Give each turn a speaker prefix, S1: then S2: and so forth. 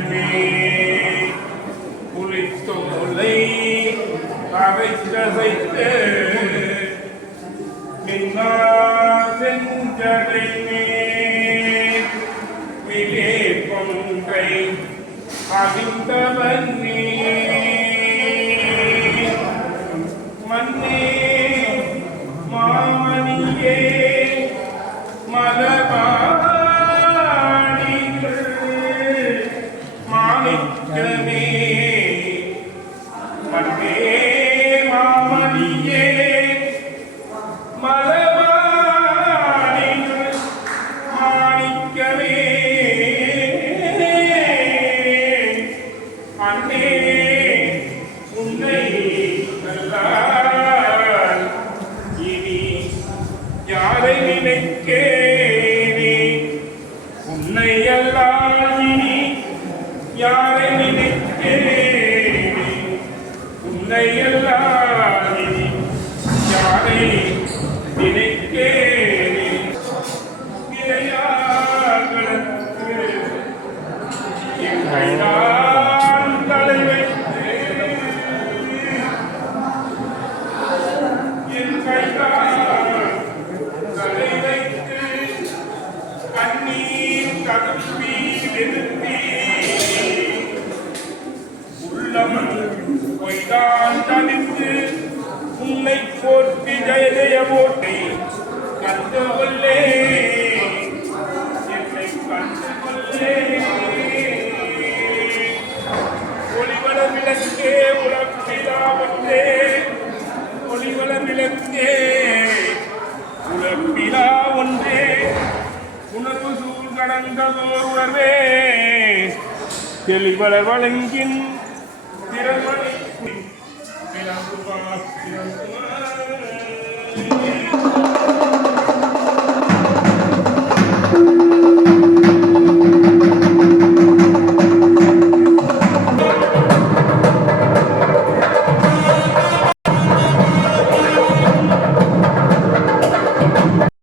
S1: மனமே புலித்தோலை அரைத்ததைத்து செஞ்சதை மேல். கொன்றை அவிந்தவன்னே மன்னே மாணிக்கமே அண்ணே உன்னை நல்லால் இனி யாரை நினைக்கேனே உன்னை அல்லால் இனி யாரை நினைக்கேனே உன்னை அல்லால் போற்றி ஜெய ஜெய போற்றி கத்தவள் விளக்கே உலப்பிலாவற்றே ஒளிவள விளக்கே உலப்பிலா ஒன்றே உணர்வு சூழ் கடந்ததோர் உணர்வே. தெளிவளர் வழங்கின் திறமணி விளங்குமா திறங்குமா